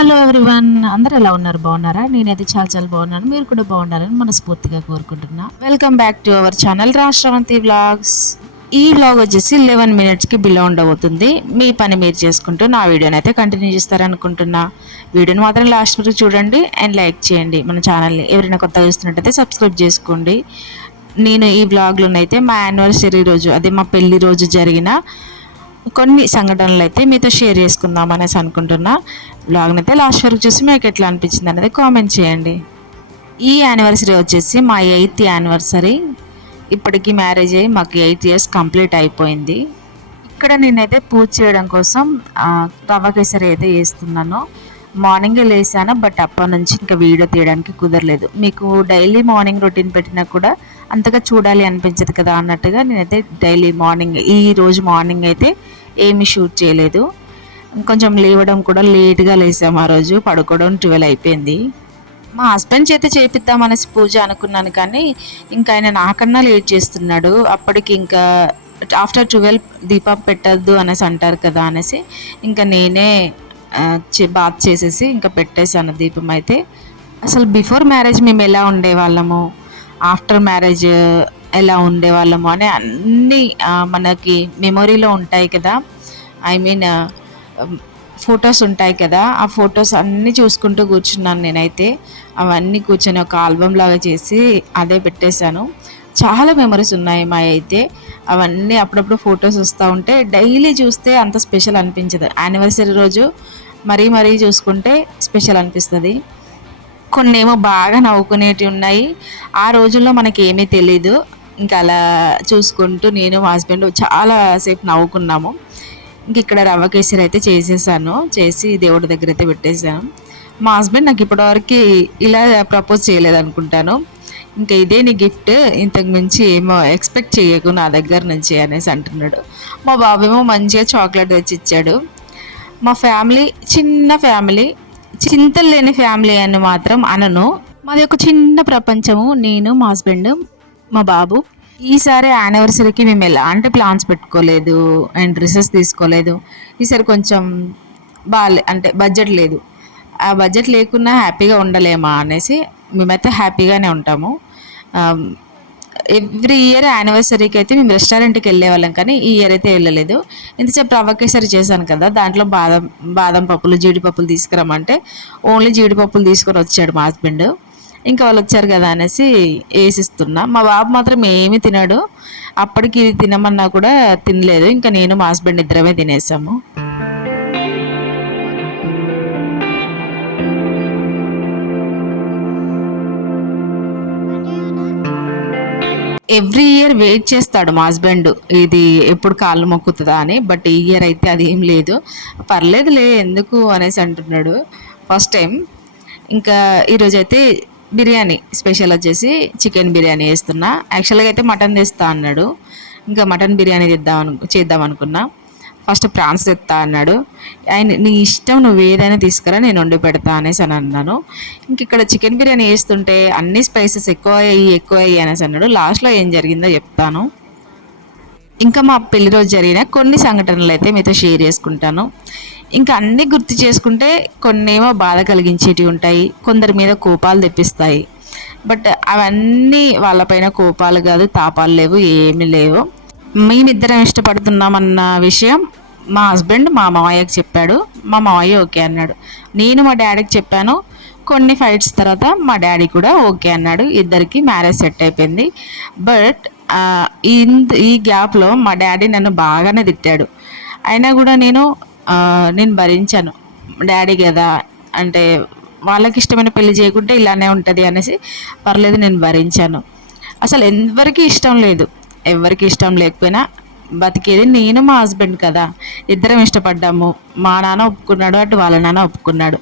Hello everyone, అందరూ ఎలా ఉన్నారు? బాగున్నారా? నేనైతే చాలా చాలా బాగున్నాను. మీరు కూడా బాగుండాలని మనస్ఫూర్తిగా కోరుకుంటున్నా. Welcome back to our channel Rashtravanti vlogs. ఈ వ్లాగ్ వచ్చేసి 11 మినిట్స్కి బిలోండ్ అవుతుంది. మీ పని మీరు చేసుకుంటూ నా వీడియోని అయితే కంటిన్యూ చేస్తారనుకుంటున్నా. వీడియోని మాత్రం లాస్ట్ వరకు చూడండి అండ్ లైక్ చేయండి. మన ఛానల్ని ఎవరైనా కొత్తగా చూస్తున్నట్టయితే సబ్స్క్రైబ్ చేసుకోండి. నేను ఈ వ్లాగ్లోనైతే మా యానివర్సరీ రోజు, అదే మా పెళ్లి రోజు జరిగిన కొన్ని సంఘటనలు అయితే మీతో షేర్ చేసుకుందాం అనేసి అనుకుంటున్నా. వ్లాగ్ని అయితే లాస్ట్ వరకు చూసి మీకు ఎట్లా అనిపించింది అనేది కామెంట్ చేయండి. ఈ యానివర్సరీ వచ్చేసి మా 8th యానివర్సరీ. ఇప్పటికీ మ్యారేజ్ అయ్యి మాకు 8 ఇయర్స్ కంప్లీట్ అయిపోయింది. ఇక్కడ నేనైతే పూజ చేయడం కోసం రవ్వ కేసరి అయితే చేస్తున్నాను. మార్నింగే లేసాను, బట్ అప్పటి నుంచి ఇంకా వీడియో తీయడానికి కుదరలేదు. మీకు డైలీ మార్నింగ్ రొటీన్ పెట్టినా కూడా అంతగా చూడాలి అనిపించదు కదా అన్నట్టుగా నేనైతే డైలీ మార్నింగ్, ఈ రోజు మార్నింగ్ అయితే ఏమీ షూట్ చేయలేదు. కొంచెం లేవడం కూడా లేట్గా లేసాము. ఆ రోజు పడుకోవడం 12 అయిపోయింది. మా హస్బెండ్ చేత చేపిద్దామనేసి పూజ అనుకున్నాను, కానీ ఇంకా ఆయన నాకన్నా లేట్ చేస్తున్నాడు. అప్పటికి ఇంకా ఆఫ్టర్ 12 దీపం పెట్టద్దు అనేసి అంటారు కదా అనేసి ఇంకా నేనే బాత్ చేసేసి ఇంకా పెట్టేశాను దీపం అయితే. అసలు బిఫోర్ మ్యారేజ్ మేము ఎలా ఉండేవాళ్ళము, ఆఫ్టర్ మ్యారేజ్ ఎలా ఉండేవాళ్ళము అని అన్నీ మనకి మెమొరీలో ఉంటాయి కదా. ఐ మీన్ ఫొటోస్ ఉంటాయి కదా, ఆ ఫొటోస్ అన్నీ చూసుకుంటూ కూర్చున్నాను నేనైతే. అవన్నీ కూర్చొని ఒక ఆల్బమ్ లాగా చేసి అదే పెట్టేశాను. చాలా మెమరీస్ ఉన్నాయి మా అయితే. అవన్నీ అప్పుడప్పుడు ఫొటోస్ వస్తూ ఉంటే డైలీ చూస్తే అంత స్పెషల్ అనిపించదు. యానివర్సరీ రోజు మరీ మరీ చూసుకుంటే స్పెషల్ అనిపిస్తుంది. కొన్ని ఏమో బాగా నవ్వుకునేటివి ఉన్నాయి. ఆ రోజుల్లో మనకి ఏమీ తెలీదు. ఇంకా అలా చూసుకుంటూ నేను మా హస్బెండ్ చాలా సేపు నవ్వుకున్నాము. ఇంక ఇక్కడ రవ్వ కేసరి అయితే చేసేసాను, చేసి దేవుడి దగ్గర అయితే పెట్టేశాను. మా హస్బెండ్ నాకు ఇప్పటివరకు ఇలా ప్రపోజ్ చేయలేదు అనుకుంటాను. ఇంకా ఇదే నీ గిఫ్ట్, ఇంతకు మించి ఏమో ఎక్స్పెక్ట్ చేయకు నా దగ్గర నుంచి అనేసి అంటున్నాడు. మా బాబేమో మంచిగా చాక్లెట్ తెచ్చి ఇచ్చాడు. మా ఫ్యామిలీ చిన్న ఫ్యామిలీ, చింతలు లేని ఫ్యామిలీ అని మాత్రం అనను. మాది ఒక చిన్న ప్రపంచము. నేను, మా హస్బెండ్, మా బాబు. ఈసారి యానివర్సరీకి మేము ఎలాంటి ప్లాన్స్ పెట్టుకోలేదు అండ్ డ్రెస్సెస్ తీసుకోలేదు. ఈసారి కొంచెం అంటే బడ్జెట్ లేదు. ఆ బడ్జెట్ లేకున్నా హ్యాపీగా ఉండలేమా అనేసి మేమైతే హ్యాపీగానే ఉంటాము. ఎవ్రీ ఇయర్ యానివర్సరీకి అయితే మేము రెస్టారెంట్కి వెళ్ళేవాళ్ళం, కానీ ఈ ఇయర్ అయితే వెళ్ళలేదు. ఇంతసేపు రవ్వ కేసరి చేశాను కదా, దాంట్లో బాదం పప్పులు, జీడిపప్పులు తీసుకురమ్మంటే ఓన్లీ జీడిపప్పులు తీసుకొని వచ్చాడు మా హస్బెండ్. ఇంకా వాళ్ళు వచ్చారు కదా అనేసి వేసిస్తున్నా. మా బాబు మాత్రం ఏమీ తినాడు. అప్పటికి ఇది తినమన్నా కూడా తినలేదు. ఇంకా నేను మా హస్బెండ్ ఇద్దరమే తినేసాము. ఎవ్రీ ఇయర్ వెయిట్ చేస్తాడు మా హస్బెండ్, ఇది ఎప్పుడు కాళ్ళు మొక్కుతుందా అని. బట్ ఈ ఇయర్ అయితే అది ఏం లేదు. పర్లేదులే ఎందుకు అనేసి అంటున్నాడు ఫస్ట్ టైం. ఇంకా ఈరోజు అయితే బిర్యానీ స్పెషల్ వచ్చేసి చికెన్ బిర్యానీ వేస్తున్నా. యాక్చువల్గా అయితే మటన్ తెస్తా అన్నాడు. ఇంకా మటన్ బిర్యానీ చేద్దాం అనుకున్నా. ఫస్ట్ ప్రాన్స్ తెస్తా అన్నాడు. ఆయన నీ ఇష్టం, నువ్వు ఏదైనా తీసుకురా, నేను వండి పెడతా అనేసి అని అన్నాను. ఇంక ఇక్కడ చికెన్ బిర్యానీ వేస్తుంటే అన్ని స్పైసెస్ ఎక్కువ అయ్యి అనేసి అన్నాడు. లాస్ట్లో ఏం జరిగిందో చెప్తాను. ఇంకా మా పెళ్లి రోజు జరిగిన కొన్ని సంఘటనలు అయితే మీతో షేర్ చేసుకుంటాను. ఇంకా అన్నీ గుర్తు చేసుకుంటే కొన్నేమో బాధ కలిగించేటివి ఉంటాయి, కొందరి మీద కోపాలు తెప్పిస్తాయి. బట్ అవన్నీ వాళ్ళపైన కోపాలు కాదు, తాపాలు లేవు, ఏమీ లేవు. మేమిద్దరం ఇష్టపడుతున్నామన్న విషయం మా హస్బెండ్ మా మావయ్యకి చెప్పాడు. మా మావయ్య ఓకే అన్నాడు. నేను మా డాడీకి చెప్పాను. కొన్ని ఫైట్స్ తర్వాత మా డాడీ కూడా ఓకే అన్నాడు. ఇద్దరికి మ్యారేజ్ సెట్ అయిపోయింది. బట్ ఈ గ్యాప్లో మా డాడీ నన్ను బాగానే తిట్టాడు. అయినా కూడా నేను భరించాను. డాడీ కదా అంటే వాళ్ళకి ఇష్టమైన పెళ్లి చేయకుంటే ఇలానే ఉంటుంది అనేసి పర్లేదు నేను భరించాను. అసలు ఎవరికి ఇష్టం లేకపోయినా బతికేది నేను మా హస్బెండ్ కదా, ఇద్దరం ఇష్టపడ్డాము. మా నాన్న ఒప్పుకున్నాడు, అటు వాళ్ళ నాన్న ఒప్పుకున్నాడు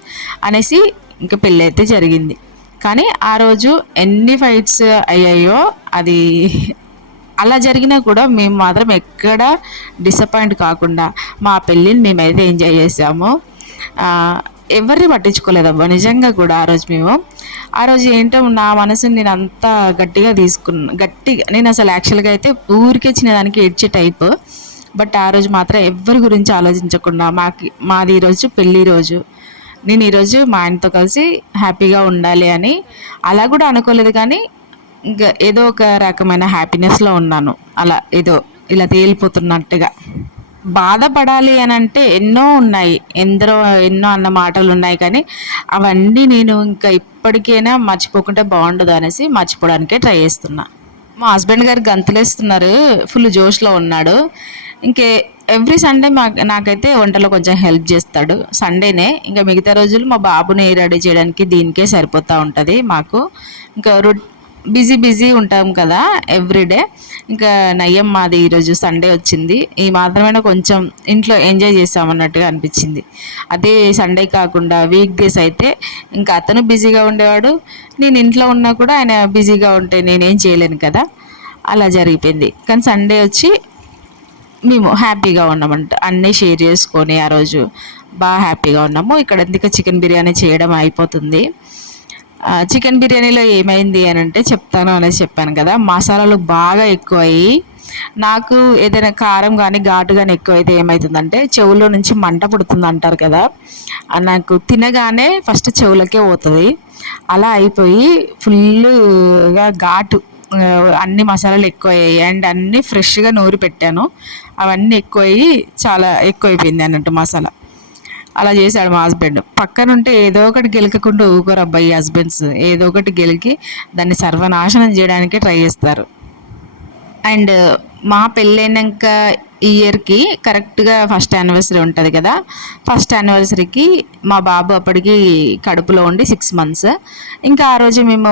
అనేసి ఇంకా పెళ్ళి అయితే జరిగింది. కానీ ఆ రోజు ఎన్ని ఫైట్స్ అయ్యాయో, అది అలా జరిగినా కూడా మేము మాత్రం ఎక్కడ డిసప్పాయింట్ కాకుండా మా పెళ్ళిని మేమైతే ఎంజాయ్ చేసాము. ఎవరిని పట్టించుకోలేదబ్బా నిజంగా కూడా. ఆ రోజు ఏంటో నా మనసుని నేను అంతా గట్టిగా నేను అసలు యాక్చువల్గా అయితే ఊరికే చిన్నదానికి ఏడ్చే టైప్. బట్ ఆ రోజు మాత్రం ఎవరి గురించి ఆలోచించకుండా మాది ఈరోజు పెళ్ళి రోజు, నేను ఈరోజు మా ఆయనతో కలిసి హ్యాపీగా ఉండాలి అని అలా కూడా అనుకోలేదు, కానీ ఇంకా ఏదో ఒక రకమైన హ్యాపీనెస్లో ఉన్నాను. అలా ఏదో ఇలా తేలిపోతున్నట్టుగా. బాధపడాలి అని అంటే ఎన్నో ఉన్నాయి, ఎన్నో అన్న మాటలు ఉన్నాయి, కానీ అవన్నీ నేను ఇంకా ఇప్పటికైనా మర్చిపోకుంటే బాగుండదు అనేసి మర్చిపోవడానికే ట్రై చేస్తున్నా. మా హస్బెండ్ గారు గంతులేస్తున్నారు, ఫుల్ జోష్లో ఉన్నాడు. ఇంకే ఎవ్రీ సండే నాకైతే వంటలో కొంచెం హెల్ప్ చేస్తాడు. సండేనే, ఇంకా మిగతా రోజులు మా బాబుని రెడీ చేయడానికి దీనికే సరిపోతూ ఉంటుంది మాకు. ఇంకా బిజీ ఉంటాం కదా ఎవ్రీడే. ఇంకా నయ్యం మాది ఈరోజు సండే వచ్చింది, ఈ మాత్రమైనా కొంచెం ఇంట్లో ఎంజాయ్ చేస్తామన్నట్టుగా అనిపించింది. అదే సండే కాకుండా వీక్ డేస్ అయితే ఇంకా అతను బిజీగా ఉండేవాడు, నేను ఇంట్లో ఉన్నా కూడా ఆయన బిజీగా ఉంటే నేనేం చేయలేను కదా, అలా జరిగిపోయింది. కానీ సండే వచ్చి మేము హ్యాపీగా ఉన్నామంట, అన్నీ షేర్ చేసుకొని ఆ రోజు బాగా హ్యాపీగా ఉన్నాము. ఇక్కడ ఎందుకు చికెన్ బిర్యానీ చేయడం అయిపోతుంది. చికెన్ బిర్యానీలో ఏమైంది అని అంటే చెప్తాను అనేసి చెప్పాను కదా, మసాలాలు బాగా ఎక్కువయ్యి నాకు ఏదైనా కారం కానీ ఘాటు కానీ ఎక్కువైతే ఏమవుతుందంటే చెవుల్లో నుంచి మంట పుడుతుంది అంటారు కదా, నాకు తినగానే ఫస్ట్ చెవులకే పోతుంది. అలా అయిపోయి ఫుల్గా ఘాటు, అన్ని మసాలాలు ఎక్కువయ్యాయి అండ్ అన్నీ ఫ్రెష్గా నూరి పెట్టాను, అవన్నీ ఎక్కువయ్యి చాలా ఎక్కువైపోయింది అన్నట్టు మసాలా. అలా చేశాడు మా హస్బెండ్. పక్కనుంటే ఏదో ఒకటి గెలకకుండా ఊరుకోరు అబ్బాయి హస్బెండ్స్, ఏదో ఒకటి గెలికి దాన్ని సర్వనాశనం చేయడానికే ట్రై చేస్తారు. అండ్ మా పెళ్ళైనాక ఇయర్కి కరెక్ట్గా ఫస్ట్ యానివర్సరీ ఉంటుంది కదా, ఫస్ట్ యానివర్సరీకి మా బాబు అప్పటికి కడుపులో ఉండి 6 months. ఇంకా ఆ రోజు మేము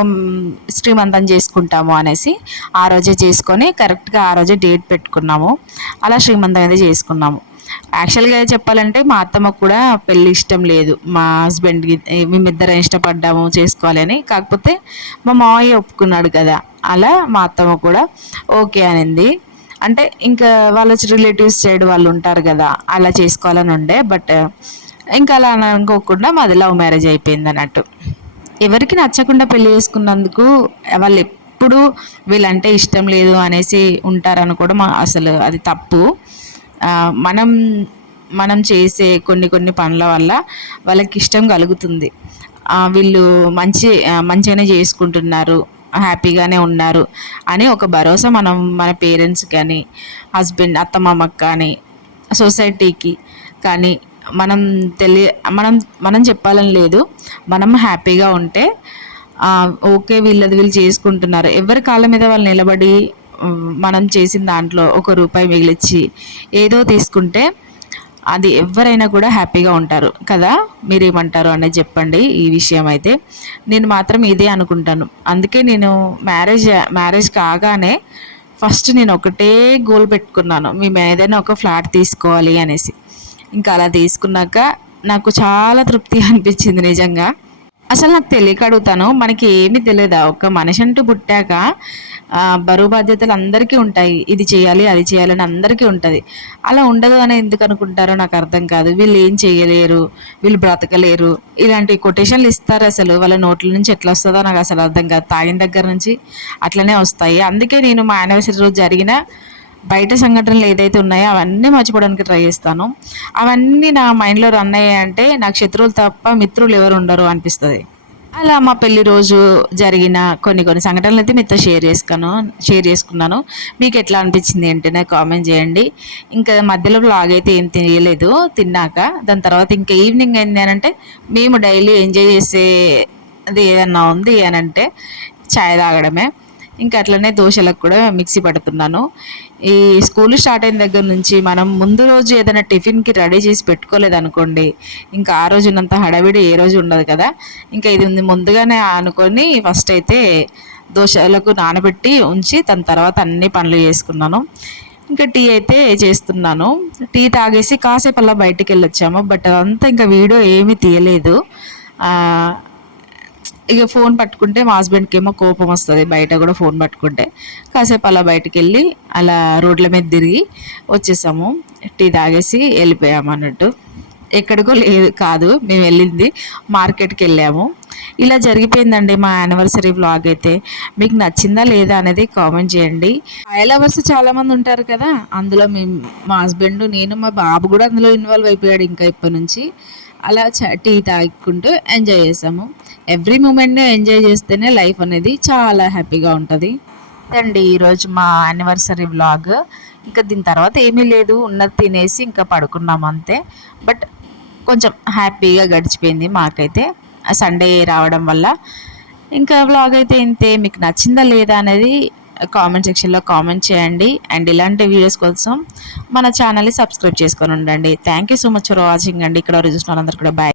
శ్రీమంతం చేసుకుంటాము అనేసి ఆ రోజే చేసుకొని కరెక్ట్గా ఆ రోజే డేట్ పెట్టుకున్నాము. అలా శ్రీమంతం అనేది చేసుకున్నాము. యాక్చువల్గా చెప్పాలంటే మా అత్తమ్మకు కూడా పెళ్ళి ఇష్టం లేదు, మా హస్బెండ్కి మేమిద్దరం ఇష్టపడ్డాము చేసుకోవాలి అని. కాకపోతే మా మావయ్య ఒప్పుకున్నాడు కదా, అలా మా అత్తమ్మ కూడా ఓకే అనింది. అంటే ఇంకా వాళ్ళ రిలేటివ్స్ సైడ్ వాళ్ళు ఉంటారు కదా, అలా చేసుకోవాలని ఉండే. బట్ ఇంకా అలా అనుకోకుండా మాది లవ్ మ్యారేజ్ అయిపోయింది అన్నట్టు. ఎవరికి నచ్చకుండా పెళ్లి చేసుకున్నందుకు వాళ్ళు ఎప్పుడు వీళ్ళంటే ఇష్టం లేదు అనేసి ఉంటారనుకోవడం అసలు అది తప్పు. మనం మనం చేసే కొన్ని పనుల వల్ల వాళ్ళకి ఇష్టం కలుగుతుంది. వీళ్ళు మంచిగానే చేసుకుంటున్నారు, హ్యాపీగానే ఉన్నారు అని ఒక భరోసా మనం మన పేరెంట్స్ కానీ హస్బెండ్ అత్తమామకి కానీ సొసైటీకి కానీ మనం మనం మనం చెప్పాలని లేదు. మనం హ్యాపీగా ఉంటే ఓకే వీళ్ళు చేసుకుంటున్నారు, ఎవరి కాళ్ళ మీద వాళ్ళు నిలబడి మనం చేసిన దాంట్లో ₹1 మిగిలిచ్చి ఏదో తీసుకుంటే అది ఎవరైనా కూడా హ్యాపీగా ఉంటారు కదా. మీరేమంటారు అనేది చెప్పండి. ఈ విషయం అయితే నేను మాత్రం ఇదే అనుకుంటాను. అందుకే నేను మ్యారేజ్ కాగానే ఫస్ట్ నేను ఒకటే గోల్ పెట్టుకున్నాను, మేము ఏదైనా ఒక ఫ్లాట్ తీసుకోవాలి అనేసి. ఇంకా అలా తీసుకున్నాక నాకు చాలా తృప్తి అనిపించింది నిజంగా. అసలు నాకు తెలియక అడుగుతాను, మనకి ఏమీ తెలియదా? ఒక మనిషి అంటూ పుట్టాక బరువు బాధ్యతలు అందరికీ ఉంటాయి, ఇది చేయాలి అది చేయాలని అందరికీ ఉంటుంది. అలా ఉండదు అని ఎందుకు అనుకుంటారో నాకు అర్థం కాదు. వీళ్ళు ఏం చేయలేరు, వీళ్ళు బ్రతకలేరు, ఇలాంటి కొటేషన్లు ఇస్తారు. అసలు వాళ్ళ నోట్ల నుంచి ఎట్లా వస్తుందో నాకు అసలు అర్థం కాదు. తాగిన దగ్గర నుంచి అట్లనే వస్తాయి. అందుకే నేను మా యానివర్సరీ రోజు జరిగిన బయట సంఘటనలు ఏదైతే ఉన్నాయో అవన్నీ మర్చిపోవడానికి ట్రై చేస్తాను. అవన్నీ నా మైండ్లో రన్ అయ్యాయంటే నాకు శత్రువులు తప్ప మిత్రులు ఎవరు ఉండరు అనిపిస్తుంది. అలా మా పెళ్లి రోజు జరిగిన కొన్ని సంఘటనలు అయితే మీతో షేర్ చేసుకున్నాను. మీకు ఎట్లా అనిపించింది అంటే నాకు కామెంట్ చేయండి. ఇంకా మధ్యలో వ్లాగ్ అయితే ఏం తెలియలేదు తిన్నాక. దాని తర్వాత ఇంకా ఈవినింగ్ అయింది అని అంటే మేము డైలీ ఎంజాయ్ చేసేది ఏదన్నా ఉంది అని అంటే ఛాయ్ తాగడమే. ఇంకా అట్లనే దోశలకు కూడా మిక్సీ పడుతున్నాను. ఈ స్కూల్ స్టార్ట్ అయిన దగ్గర నుంచి మనం ముందు రోజు ఏదైనా టిఫిన్కి రెడీ చేసి పెట్టుకోలేదు అనుకోండి, ఇంకా ఆ రోజు ఉన్నంత హడావిడి ఏ రోజు ఉండదు కదా. ఇంకా ఇది ముందుగానే అనుకొని ఫస్ట్ అయితే దోశలకు నానబెట్టి ఉంచి దాని తర్వాత అన్ని పనులు చేసుకున్నాను. ఇంకా టీ అయితే చేస్తున్నాను. టీ తాగేసి కాసేపు అలా బయటికి వెళ్ళొచ్చాము. బట్ అదంతా ఇంకా వీడియో ఏమీ తీయలేదు. ఇక ఫోన్ పట్టుకుంటే మా హస్బెండ్కి ఏమో కోపం వస్తుంది, బయట కూడా ఫోన్ పట్టుకుంటే. కాసేపు అలా బయటికి వెళ్ళి అలా రోడ్ల మీద తిరిగి వచ్చేసాము. టీ తాగేసి వెళ్ళిపోయాము అన్నట్టు. ఎక్కడికో లేదు కాదు, మేము వెళ్ళింది మార్కెట్కి వెళ్ళాము. ఇలా జరిగిపోయిందండి మా యానివర్సరీ వ్లాగ్ అయితే. మీకు నచ్చిందా లేదా అనేది కామెంట్ చేయండి. లవర్స్ చాలామంది ఉంటారు కదా, అందులో మా హస్బెండ్, నేను, మా బాబు కూడా అందులో ఇన్వాల్వ్ అయిపోయాడు ఇంకా ఇప్పటి నుంచి. అలా టీ తాగుకుంటూ ఎంజాయ్ చేసాము. ఎవ్రీ మూమెంట్ని ఎంజాయ్ చేస్తేనే లైఫ్ అనేది చాలా హ్యాపీగా ఉంటుంది అండి. ఈరోజు మా యానివర్సరీ వ్లాగ్. ఇంకా దీని తర్వాత ఏమీ లేదు, ఉన్నది తినేసి ఇంకా పడుకున్నాము అంతే. బట్ కొంచెం హ్యాపీగా గడిచిపోయింది మాకైతే సండే రావడం వల్ల. ఇంకా వ్లాగ్ అయితే ఇంతే. మీకు నచ్చిందా లేదా అనేది కామెంట్ సెక్షన్లో కామెంట్ చేయండి. అండ్ ఇలాంటి వీడియోస్ కోసం మన ఛానల్ని సబ్స్క్రైబ్ చేసుకొని ఉండండి. Thank you so much for watching అండి. ఇక్కడ చూసిన వాళ్ళందరూ కూడా బాయ్.